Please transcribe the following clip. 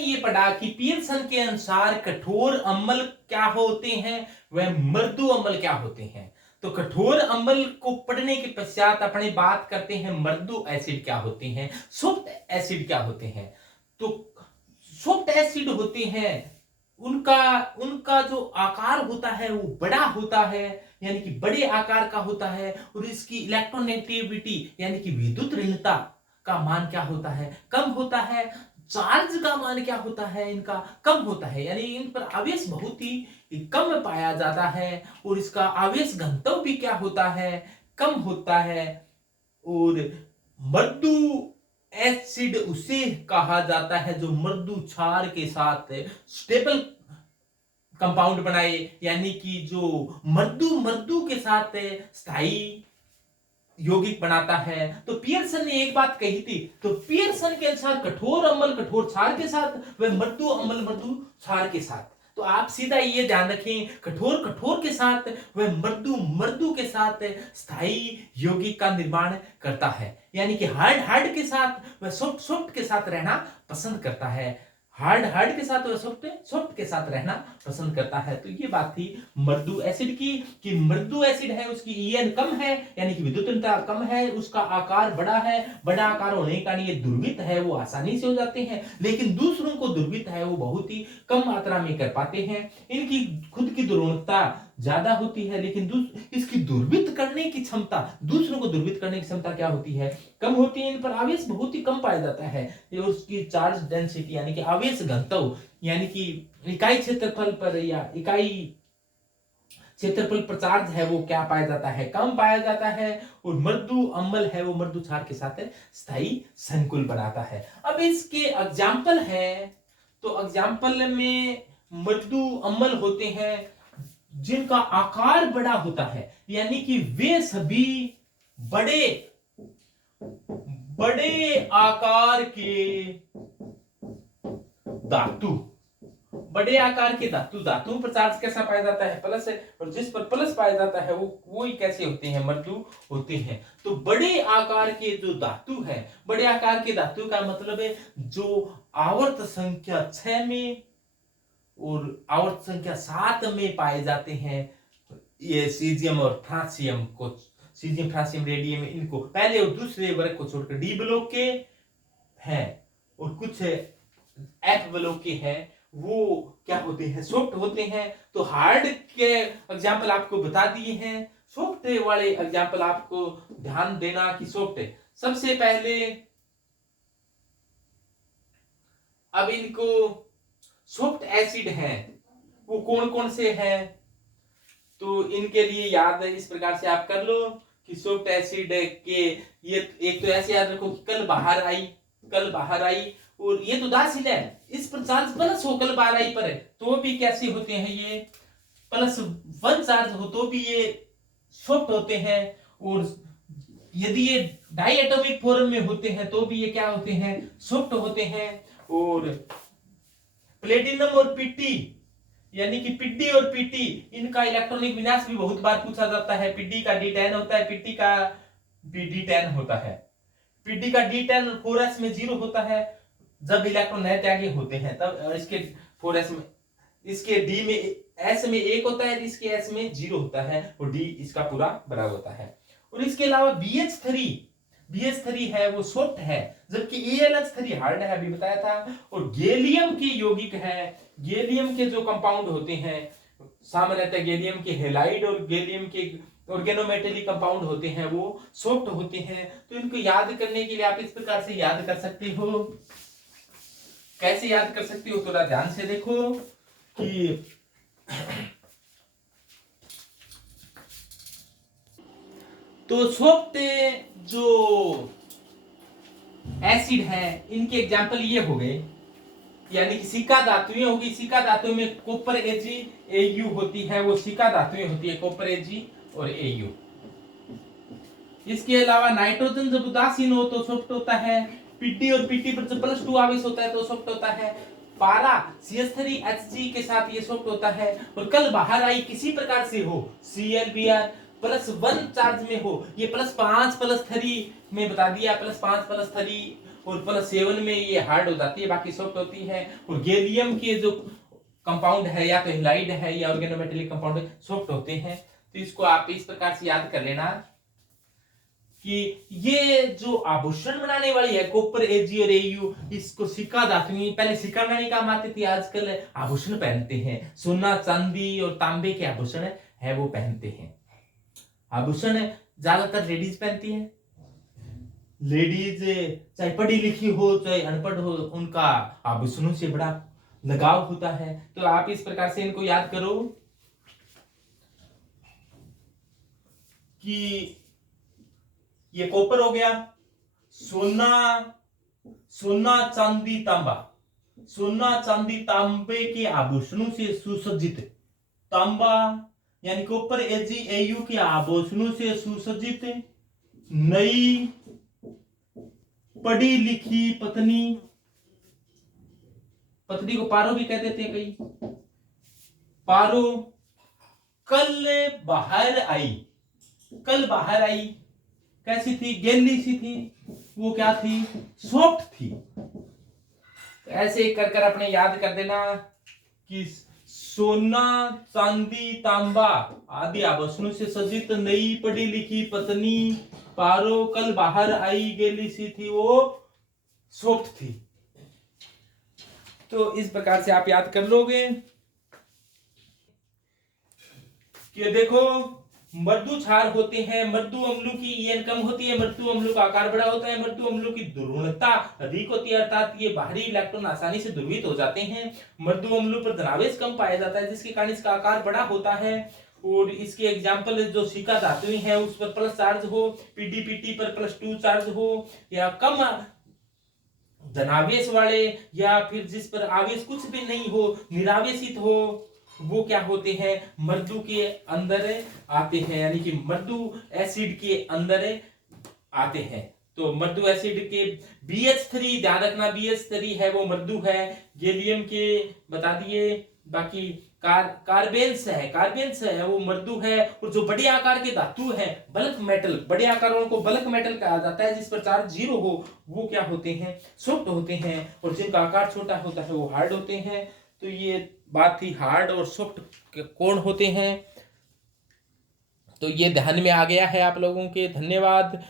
ये पढ़ा कि पियर्सन के अनुसार कठोर अम्ल क्या होते हैं, वह मृदु अम्ल क्या होते हैं। तो कठोर अम्ल को पढ़ने के पश्चात अपने बात करते हैं मृदु एसिड क्या होते हैं, सॉफ्ट एसिड क्या होते हैं। तो सॉफ्ट एसिड होते हैं, उनका उनका जो आकार होता है वो बड़ा होता है, यानी कि बड़े आकार का होता है, और इसकी इलेक्ट्रोनेगेटिविटी यानी कि विद्युत ऋणता का मान क्या होता है, कम होता है। चार्ज का मान क्या होता है, इनका कम होता है, यानी इन पर आवेश बहुत ही कम पाया जाता है, और इसका आवेश घनत्व भी क्या होता है, कम होता है। और मृदु एसिड उसे कहा जाता है जो मृदु क्षार के साथ स्टेबल कंपाउंड बनाए, यानी कि जो मृदु मृदु के साथ स्थायी यौगिक बनाता है। तो पियर्सन ने एक बात कही थी, तो पियर्सन के अनुसार कठोर अम्ल कठोर क्षार के साथ, वह मृदु अम्ल मृदु क्षार के साथ। तो आप सीधा ये ध्यान रखें, कठोर कठोर के साथ, वह मृदु मृदु के साथ स्थायी यौगिक का निर्माण करता है, यानी कि हार्ड हार्ड के साथ वह सॉफ्ट सॉफ्ट के साथ रहना पसंद करता है, हार्ड हार्ड के साथ वह सॉफ्ट सॉफ्ट के साथ रहना पसंद करता है। तो ये बात थी मृदु एसिड की, कि मृदु एसिड है उसकी ईएन कम है, यानी कि विद्युतता कम है, उसका आकार बड़ा है, बड़ा आकार होने के कारण ये दुर्वित है, वो आसानी से हो जाते हैं, लेकिन दूसरों को दुर्वित है वो बहुत ही कम मात्रा में कर पाते हैं। इनकी खुद की दुर्गुणता ज्यादा होती है, लेकिन इसकी दुर्वित करने की क्षमता, दूसरों को दुर्वित करने की क्षमता क्या होती है, कम होती है। इन पर आवेश बहुत ही कम पाया जाता है। ये उसकी चार्ज डेंसिटी यानी कि आवेश घनत्व, यानी कि इकाई क्षेत्रफल पर या इकाई क्षेत्रफल पर चार्ज है वो क्या पाया जाता है, कम पाया जाता है। और मृदु अम्ल है वो मृदु क्षार के साथ स्थायी संकुल बनाता है। अब इसके एग्जाम्पल है, तो एग्जाम्पल में मृदु अम्ल होते हैं जिनका आकार बड़ा होता है, यानी कि वे सभी बड़े बड़े आकार के धातु, बड़े आकार के धातु, धातुओं पर चार्ज कैसा पाया जाता है, प्लस है, और जिस पर प्लस पाया जाता है वो ही कैसे होते हैं, मृदु होते हैं। तो बड़े आकार के जो धातु है, बड़े आकार के धातु का मतलब है जो आवर्त संख्या 6 में और आवर्त संख्या 7 में पाए जाते हैं, ये सीजियम और फ्रांसियम को, सीजियम फ्रांसियम रेडियम, इनको पहले और दूसरे वर्ग को छोड़कर डी ब्लॉक के हैं, और कुछ एफ ब्लॉक के हैं, वो क्या होते हैं, सॉफ्ट होते हैं। तो हार्ड के एग्जाम्पल आपको बता दिए हैं, सॉफ्ट वाले एग्जाम्पल आपको ध्यान देना कि सॉफ्ट है। सबसे पहले अब इनको सॉफ्ट एसिड हैं वो कौन कौन से हैं, तो इनके लिए याद है इस प्रकार से आप कर लो कि सॉफ्ट एसिड के ये एक तो ऐसे याद रखो कि कल बाहर आई, और ये तो दाखिल है, इस पर चार्ज प्लस हो कल बाहर आई पर है, तो भी कैसे होते हैं, ये +1 चार्ज हो तो भी ये सॉफ्ट होते हैं। और यदि ये डाई एटॉमिक फॉर्म में होते हैं तो भी ये क्या होते हैं, सॉफ्ट होते हैं। और प्लेटिनम और पीटी, यानी कि पिड्डी और पीटी, इनका इलेक्ट्रॉनिक विन्यास भी बहुत बार पूछा जाता है। पिड्डी का D10 होता है, पीटी का भी D10 होता है। पिड्डी का D10 और 4s में 0 होता है, जब इलेक्ट्रॉन नए त्यागे होते हैं तब। इसके 4s में, इसके D में S में 1 होता है, इसके S में 0 होता है, और D इसका पूरा बराबर होता है। और इसके अलावा BH3 है वो सॉफ्ट है, जबकि AlH3 हार्ड है, अभी बताया था। और गैलियम के यौगिक है, गैलियम के जो कंपाउंड होते हैं, सामान्यतः गैलियम के हैलाइड और गैलियम के ऑर्गेनोमेटेलिक कंपाउंड होते हैं, वो सॉफ्ट होते हैं। तो इनको याद करने के लिए आप इस प्रकार से याद कर सकते हो। कैसे याद कर सकते हो, थोड़ा ध्यान से देखो कि तो सॉफ्ट जो एसिड है इनके एग्जांपल ये हो गए, यानी कि सिका धातुएं होगी। सिका धातु में कॉपर Ag होती है, वो सिका धातुएं होती है, कॉपर Ag और Au। इसके अलावा नाइट्रोजन जब उदासीन हो तो सॉफ्ट होता है। Pd और Pt पर जब +2 आवेश होता है तो सॉफ्ट होता है। पारा CH3Hg के साथ ये सॉफ्ट होता है। और कल बाहर आई किसी प्रकार से हो, ClBr +1 चार्ज में हो, ये +5 +3 में बता दिया, +5 +3 और +7 में ये हार्ड हो जाती है, बाकी सॉफ्ट होती है। और गैलियम के जो कंपाउंड है या तो हैलाइड है या ऑर्गेनोमेटेलिक कंपाउंड है, सॉफ्ट होते हैं। तो इसको आप इस प्रकार से याद कर लेना कि ये जो आभूषण बनाने वाली है कॉपर, Ag और Au, इसको सिक्का धातु, पहले सिक्का बनाने काम आते थे, आजकल आभूषण पहनते हैं। सोना, चांदी और तांबे के आभूषण है वो पहनते हैं। आभूषण ज्यादातर लेडीज पहनती है। लेडीज चाहे पढ़ी लिखी हो चाहे अनपढ़ हो, उनका आभूषणों से बड़ा लगाव होता है। तो आप इस प्रकार से इनको याद करो कि ये कॉपर हो गया, सोना चांदी तांबा, सोना चांदी तांबे के आभूषणों से सुसज्जित तांबा यानी कॉपर, Ag, Au के आभूषणों से सुसज्जित नई पढ़ी लिखी पत्नी, पत्नी को पारो भी कह देते हैं कई, पारो कल बाहर आई। कल बाहर आई कैसी थी? गैली सी थी। वो क्या थी? सॉफ्ट थी। तो ऐसे कर अपने याद कर देना कि सोना चांदी तांबा आदि आभूषणों से सज्जित नई पढ़ी लिखी पत्नी पारो कल बाहर आई, गैली सी थी, वो सॉफ्ट थी। तो इस प्रकार से आप याद कर लोगे कि देखो मृदु क्षार होते हैं, मृदु अम्लों की ईएन कम होती है, मृदु अम्लों का आकार बड़ा होता है, मृदु अम्लों की ध्रुवणता अधिक होती है, अर्थात ये बाहरी इलेक्ट्रॉन आसानी से ध्रुवित हो जाते हैं। मृदु अम्लों पर धनावेश कम पाया जाता है, जिसके कारण इसका आकार बड़ा होता है। और इसके एग्जाम्पल जो सिक्का धातु है उस पर प्लस चार्ज हो, पीडीपीटी पर +2 चार्ज हो, या कम धनावेश वाले या फिर जिस पर आवेश कुछ भी नहीं हो, निरावेशित हो, वो क्या होते हैं? मृदु के अंदर आते हैं, यानी कि मृदु एसिड के अंदर आते हैं। तो मृदु एसिड के BH3 ध्यान रखना, BH3 है वो मृदु है। गैलियम के बता दिए। बाकी कार्बेंस है वो मृदु है। और जो बड़े आकार के धातु है, बल्क मेटल, बड़े आकारों को बल्क मेटल कहा जाता है, जिस पर चार्ज 0 हो, वो क्या होते हैं? सॉफ्ट होते हैं। और जिनका आकार छोटा होता है वो हार्ड होते हैं। तो ये बात थी हार्ड और सॉफ्ट कौन होते हैं। तो ये ध्यान में आ गया है आप लोगों के। धन्यवाद।